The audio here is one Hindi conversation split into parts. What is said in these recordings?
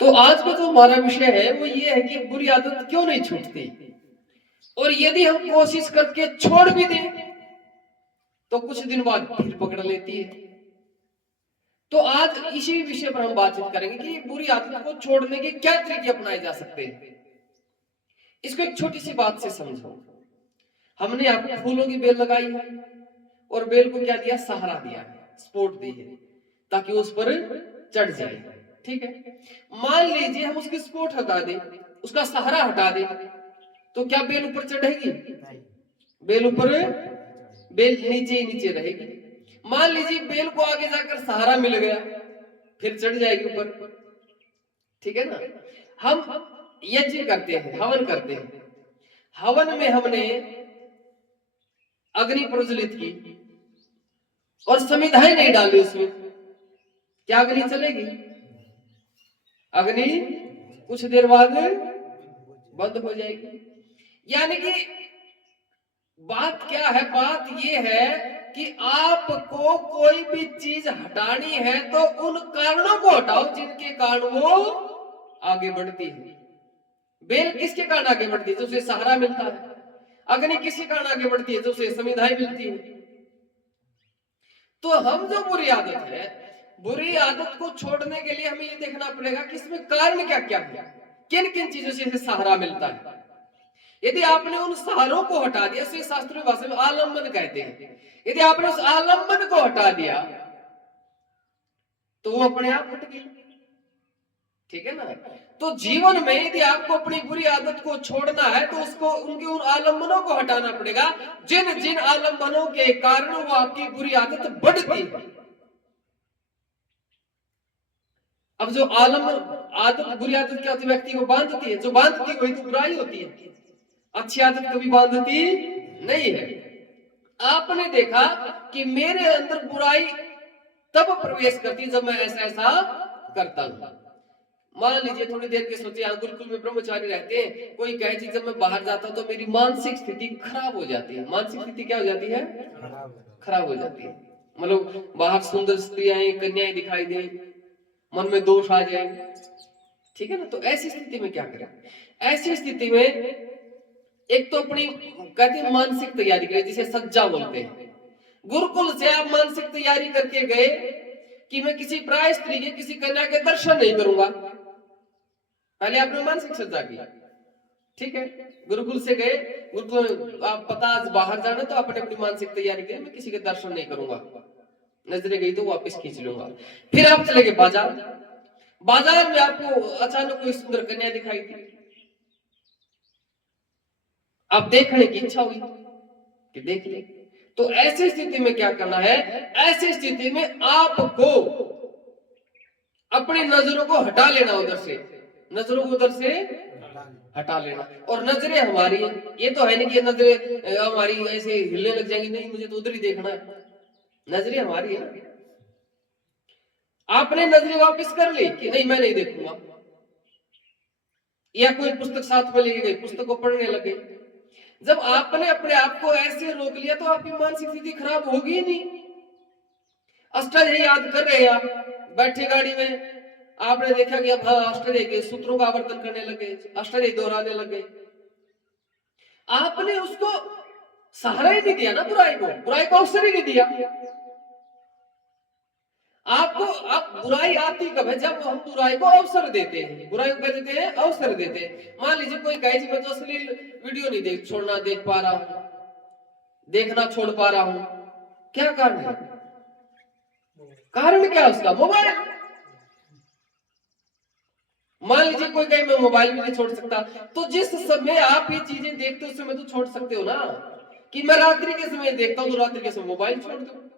तो आज का जो हमारा विषय है वो ये है कि बुरी आदत क्यों नहीं छूटती, और यदि हम कोशिश करके छोड़ भी दें तो कुछ दिन बाद फिर पकड़ लेती है। तो आज इसी विषय पर हम बातचीत करेंगे कि बुरी आदत को छोड़ने के क्या तरीके अपनाए जा सकते हैं। इसको एक छोटी सी बात से समझो। हमने यहाँ पे फूलों की बेल लगाई है और बेल को क्या दिया, सहारा दिया है, सपोर्ट दी है ताकि उस पर चढ़ जाए। ठीक है, मान लीजिए हम उसकी सपोर्ट हटा दें, उसका सहारा हटा दें, तो क्या बेल ऊपर चढ़ेगी? बेल ऊपर, बेल नीचे ही नीचे रहेगी। मान लीजिए बेल को आगे जाकर सहारा मिल गया, फिर चढ़ जाएगी ऊपर। ठीक है ना। हम यज्ञ करते हैं, हवन करते हैं, हवन में हमने अग्नि प्रज्वलित की और समिधाएं नहीं डाली उसमें, क्या अग्नि चलेगी? अग्नि कुछ देर बाद बंद हो जाएगी। यानी कि बात क्या है, बात ये है कि आपको कोई भी चीज हटानी है तो उन कारणों को हटाओ जिनके कारण वो आगे बढ़ती है। बेल किसके कारण आगे बढ़ती है? जो उसे सहारा मिलता है। अग्नि किसके कारण आगे बढ़ती है? जो उसे समिधाएं मिलती है। तो हम जो बुरी आदत है, बुरी आदत को छोड़ने के लिए हमें ये देखना पड़ेगा कि इसमें कारण क्या क्या है, किन किन चीजों से इसे सहारा मिलता है। यदि आपने उन सहारों को हटा दिया, इसे शास्त्रीय भाषा में आलम्बन कहते हैं, यदि आपने उस आलम्बन को हटा दिया तो वो अपने आप हट गई। ठीक है ना। तो जीवन में यदि आपको अपनी बुरी आदत को छोड़ना है तो उसको उनके उन आलम्बनों को हटाना पड़ेगा जिन जिन आलम्बनों के कारण वो आपकी बुरी आदत बढ़ती है। अब जो आलम्बन आदत, बुरी आदत क्या होती है? व्यक्ति को बांधती है, जो बांधती है वही तो बुराई होती है। अच्छी आदत कभी बांधती नहीं है। आपने देखा कि मेरे अंदर बुराई तब प्रवेश करती है जब मैं ऐसा ऐसा करता हूं। मान लीजिए थोड़ी देर के सोचे, यहाँ गुरुकुल में ब्रह्मचारी रहते हैं, कोई कहे जी जब मैं बाहर जाता हूँ तो मेरी मानसिक स्थिति खराब हो जाती है। मानसिक स्थिति क्या हो जाती है? खराब हो जाती है। मतलब बाहर सुंदर स्त्रियां कन्याएं दिखाई दे, मन में दोष आ जाए। ठीक है ना। तो ऐसी स्थिति में क्या करें? ऐसी स्थिति में एक तो अपनी कहते हैं मानसिक तैयारी करें, जिसे सज्जा बोलते हैं। गुरुकुल से आप मानसिक तैयारी करके गए कि मैं किसी प्राय स्त्री के, किसी कन्या के दर्शन नहीं करूंगा। पहले आपने मानसिक सज्जा की। ठीक है, गुरुकुल से गए, गुरुकुल आप पता बाहर जाना तो आपने अपनी मानसिक तैयारी की, मैं किसी के दर्शन नहीं करूंगा, नजरें गई तो वापस खींच लूंगा। फिर आप चले गए बाजार, बाजार में आपको अचानक कोई सुंदर कन्या दिखाई दी, आप देखने की इच्छा हुई कि देख ले। तो ऐसी स्थिति में क्या करना है? ऐसी स्थिति में आपको अपनी नजरों को हटा लेना, उधर से नजरों को उधर से हटा लेना। और नजरें हमारी है, ये तो है नहीं कि नजरें हमारी ऐसे हिलने लग जाएंगी, नहीं मुझे तो उधर ही देखना है। नजरें हमारी है ना। आपने नजरें वापस कर ली कि नहीं मैं नहीं देखूंगा, या कोई पुस्तक साथ में लेके गई, पुस्तक को पढ़ने लगे। जब आपने अपने आप को ऐसे रोक लिया तो आपकी मानसिक स्थिति खराब होगी ही नहीं। अष्टाध्यायी याद कर रहे हैं आप, बैठे गाड़ी में, आपने देखा कि अब हाँ अष्टाध्यायी के सूत्रों का आवर्तन करने लगे, अष्टाध्यायी दोहराने लगे। आपने उसको सहारा ही नहीं दिया ना, बुराई को अवसर ही नहीं दिया। आपको अब बुराई आती कब है? जब हम बुराई को अवसर देते हैं। बुराई को क्या देते हैं? अवसर देते हैं। मान लीजिए कोई कहे जी मैं तो अश्लील वीडियो नहीं देख पा रहा हूं, देखना छोड़ पा रहा हूं। क्या कारण है? कारण क्या है उसका? मोबाइल। मान लीजिए कोई कहे मैं मोबाइल भी नहीं छोड़ सकता, तो जिस समय आप ये चीजें देखते हो उस समय तो छोड़ सकते हो ना। कि मैं रात्रि के समय देखता हूं तो रात्रि के समय मोबाइल छोड़ दो।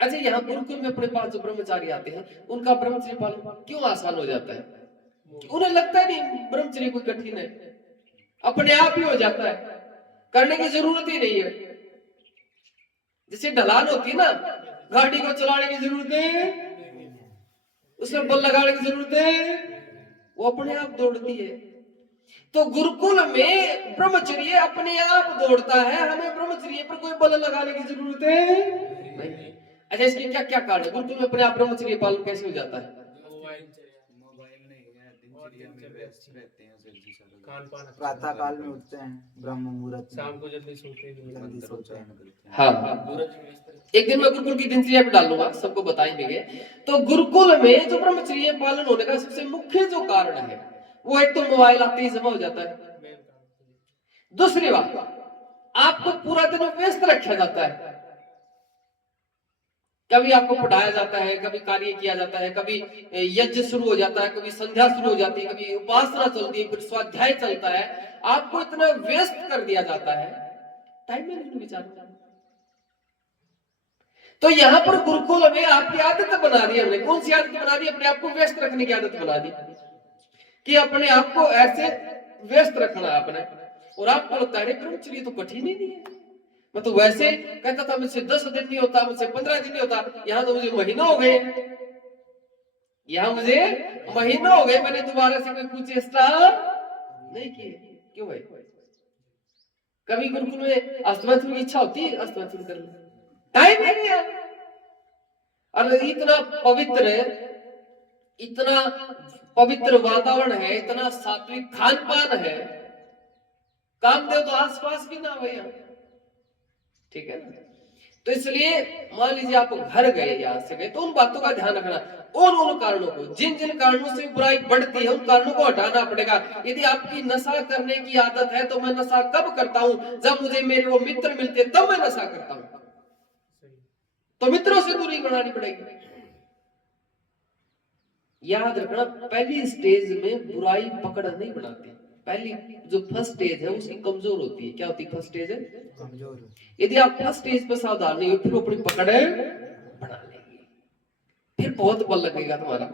अच्छा, यहाँ गुरुकुल में अपने पास जो ब्रह्मचारी आते हैं उनका ब्रह्मचर्य पालन क्यों आसान हो जाता है? उन्हें लगता नहीं ब्रह्मचर्य कोई कठिन है, अपने आप ही हो जाता है, करने की जरूरत ही नहीं है। जैसे ढलान होती है ना, गाड़ी को चलाने की जरूरत है, उसमें बल लगाने की जरूरत है, वो अपने आप दौड़ती है। तो गुरुकुल में ब्रह्मचर्य अपने आप दौड़ता है, हमें ब्रह्मचर्य पर कोई बल लगाने की जरूरत है नहीं। अच्छा, इसके क्या क्या कारण है? गुरुकुल में अपने आप ब्रह्मचर्य पालन कैसे हो जाता है? प्रातः काल में उठते हैं, ब्रह्म मुहूर्त में, शाम को जल्दी सोते हैं। हाँ, एक दिन मैं गुरुकुल की दिनचर्या भी डालूंगा, सबको बताएंगे। तो गुरुकुल में जो ब्रह्मचर्य पालन होने का सबसे मुख्य जो कारण है, वो एक तो मोबाइल आते ही जमा हो जाता है। दूसरी बात, आपको पूरा दिन व्यस्त रखा जाता है। कभी आपको पढ़ाया जाता है, कभी कार्य किया जाता है, कभी यज्ञ शुरू हो जाता है, कभी संध्या शुरू हो जाती है, कभी उपासना चलती है, फिर स्वाध्याय चलता है। आपको इतना व्यस्त कर दिया जाता है, टाइम में नहीं विचार। तो यहाँ पर गुरुकुल में आपकी आदत बना दी हमने। कौन सी आदत बना दी? अपने आप को व्यस्त रखने की आदत बना दी, कि अपने आप को ऐसे व्यस्त रखना आपने। और आपको लगता है ब्रह्मचर्य तो कठिन ही नहीं है, मैं तो वैसे कहता था मुझसे 10 दिन नहीं होता, मुझसे 15 दिन नहीं होता, यहाँ तो मुझे महीना हो गए, यहाँ मुझे महीना हो गए, मैंने दोबारा से कोई कुछ चेष्टा नहीं की। क्यों भाई? कभी गुरुकुल में अस्तमैथुन की इच्छा होती है अस्तमैथुन करने, टाइम नहीं है। और इतना पवित्र वातावरण है, इतना सात्विक खान पान है, कामदेव तो आसपास भी ना भैया, ठीक है ना। तो इसलिए मान लीजिए आप घर गए, यहाँ से गए, तो उन बातों का ध्यान रखना, उन कारणों को, जिन जिन कारणों से बुराई बढ़ती है, उन कारणों को हटाना पड़ेगा। यदि आपकी नशा करने की आदत है, तो मैं नशा कब करता हूं? जब मुझे मेरे वो मित्र मिलते तब मैं नशा करता हूं, तो मित्रों से दूरी बनानी पड़ेगी। याद रखना, पहली स्टेज में बुराई पकड़ नहीं बनाती। पहली जो फर्स्ट स्टेज है उसकी कमजोर होती है। क्या होती है फर्स्ट स्टेज है? कमजोर। यदि आप फर्स्ट स्टेज पर सावधान नहीं हो, फिर अपनी पकड़ बना लेंगे, फिर बहुत बल लगेगा तुम्हारा,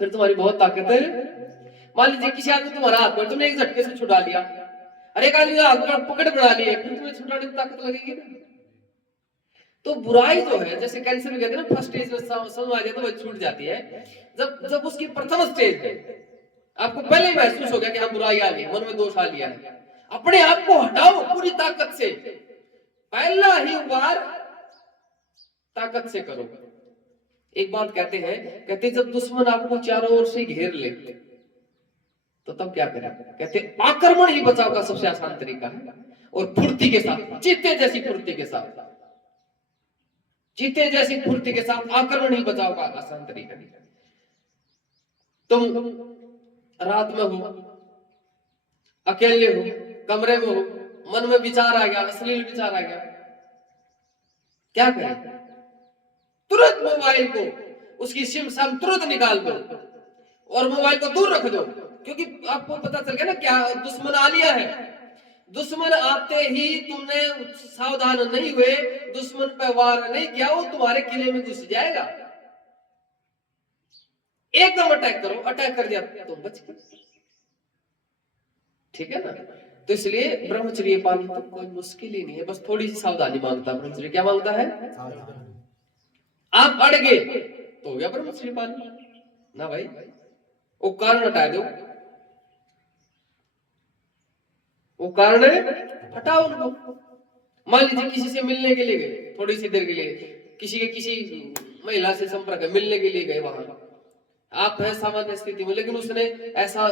फिर तुम्हारी बहुत ताकत है। मान लीजिए किसी आदमी तुम्हारा हाथ पर, तुमने एक झटके से छुड़ा लिया, अरे एक आदमी हाथ पकड़ बना लिए, फिर तुम्हें छुड़ाने में ताकत लगेगी ना। तो बुराई जो है, जैसे कैंसर में कहते हैं ना, फर्स्ट स्टेज में समझ आ जाए तो वो छूट जाती है। जब जब उसकी प्रथम स्टेज है, आपको पहले ही महसूस हो गया कि हाँ बुराई आ गई, मन में दोष आ लिया है, अपने आप को हटाओ पूरी ताकत से, पहला ही बार ताकत से करो। एक बात कहते हैं, कहते जब दुश्मन आपको चारों ओर से घेर ले तो तब क्या करें? कहते आक्रमण ही बचाव का सबसे आसान तरीका है, और फुर्ती के साथ, चीते जैसी फुर्ती के साथ, चीते जैसी फुर्ती के साथ आक्रमण ही बचाव का आसान तरीका है। तुम रात में हो, अकेले हो, कमरे में हो, मन में विचार आ गया, अश्लील विचार आ गया, क्या करें? तुरंत मोबाइल को, उसकी सिम सम तुरंत निकाल दो और मोबाइल को दूर रख दो, क्योंकि आपको पता चल गया ना क्या दुश्मन आ लिया है। दुश्मन आते ही तुमने सावधान नहीं हुए, दुश्मन पे वार नहीं किया, वो तुम्हारे किले में घुस जाएगा। एकदम अटैक करो, अटैक कर दिया तुम बच गए, ठीक है ना। तो इसलिए ब्रह्मचर्य पालन तो कोई मुश्किल ही नहीं है, बस थोड़ी सी सावधानी मांगता है। ब्रह्मचर्य क्या मांगता है? आप अड़ गए तो हो गया ब्रह्मचर्य पालन ना भाई, वो कारण हटा दो, वो कारण हटाओ उनको। मान लीजिए किसी से मिलने के लिए गए, थोड़ी सी देर के लिए किसी महिला से संपर्क है, मिलने के लिए गए, वहां आप है सामान्य स्थिति में, लेकिन उसने ऐसा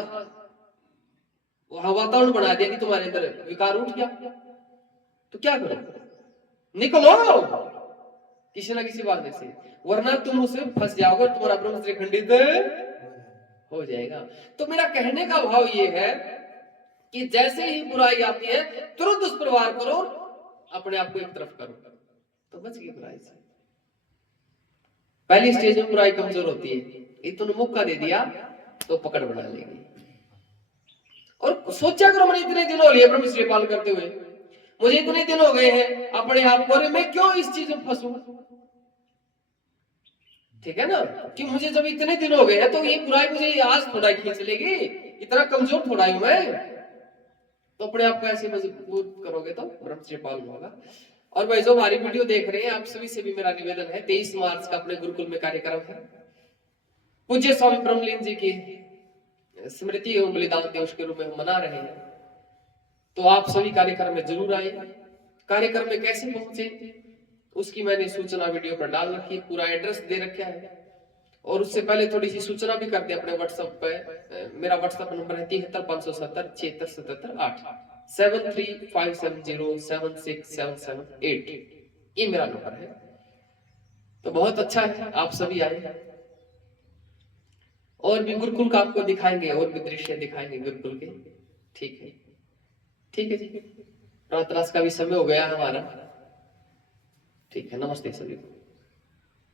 वातावरण बना दिया कि तुम्हारे अंदर विकार उठ गया, तो क्या करो? निकलो किसी ना किसी बात से, वरना तुम उसे फंस जाओगे, तुम्हारा ब्रह्मचर्य खंडित हो जाएगा। तो मेरा कहने का भाव ये है कि जैसे ही बुराई आती है तुरंत उस पर वार करो, अपने आप को एक तरफ करो, तो बच गई बुराई से। पहली स्टेज में बुराई कमजोर होती है, इतना मौका दे दिया तो पकड़ बना लेगी। और सोचा करो, मैंने इतने दिन हो लिए ब्रह्मचर्य पालन करते हुए, मुझे इतने दिन हो गए हैं अपने आप को, मैं क्यों इस चीज में फंसूं? ठीक है ना, कि मुझे जब इतने दिन हो गए हैं, तो ये बुराई मुझे आज थोड़ा खींच लेगी, इतना कमजोर थोड़ा हूं मैं। तो अपने आप को ऐसे मजबूत करोगे तो ब्रह्मचर्य पालन होगा। और भाई जो हमारी वीडियो देख रहे हैं, आप सभी से भी मेरा निवेदन है, 23 मार्च का अपने गुरुकुल में कार्यक्रम है, पूज्य स्वामी ब्रह्मलीन जी की स्मृति एवं बलिदान दिवस के रूप में हम मना रहे हैं। तो आप सभी कार्यक्रम में जरूर आए। कार्यक्रम में कैसे पहुंचे उसकी मैंने सूचना वीडियो पर डाल रखी है, पूरा एड्रेस दे रखा है, और उससे पहले थोड़ी सी सूचना भी कर दे अपने व्हाट्सएप पे। मेरा व्हाट्सएप नंबर है 73 570 76 77 8 7357076778। ये मेरा नंबर है। तो बहुत अच्छा है, आप सभी आए। और भी गुरुकुल का आपको दिखाएंगे, और भी दृश्य दिखाएंगे गुरुकुल के। ठीक है, ठीक है जी। प्रातरास का भी समय हो गया हमारा। ठीक है, नमस्ते सभी को।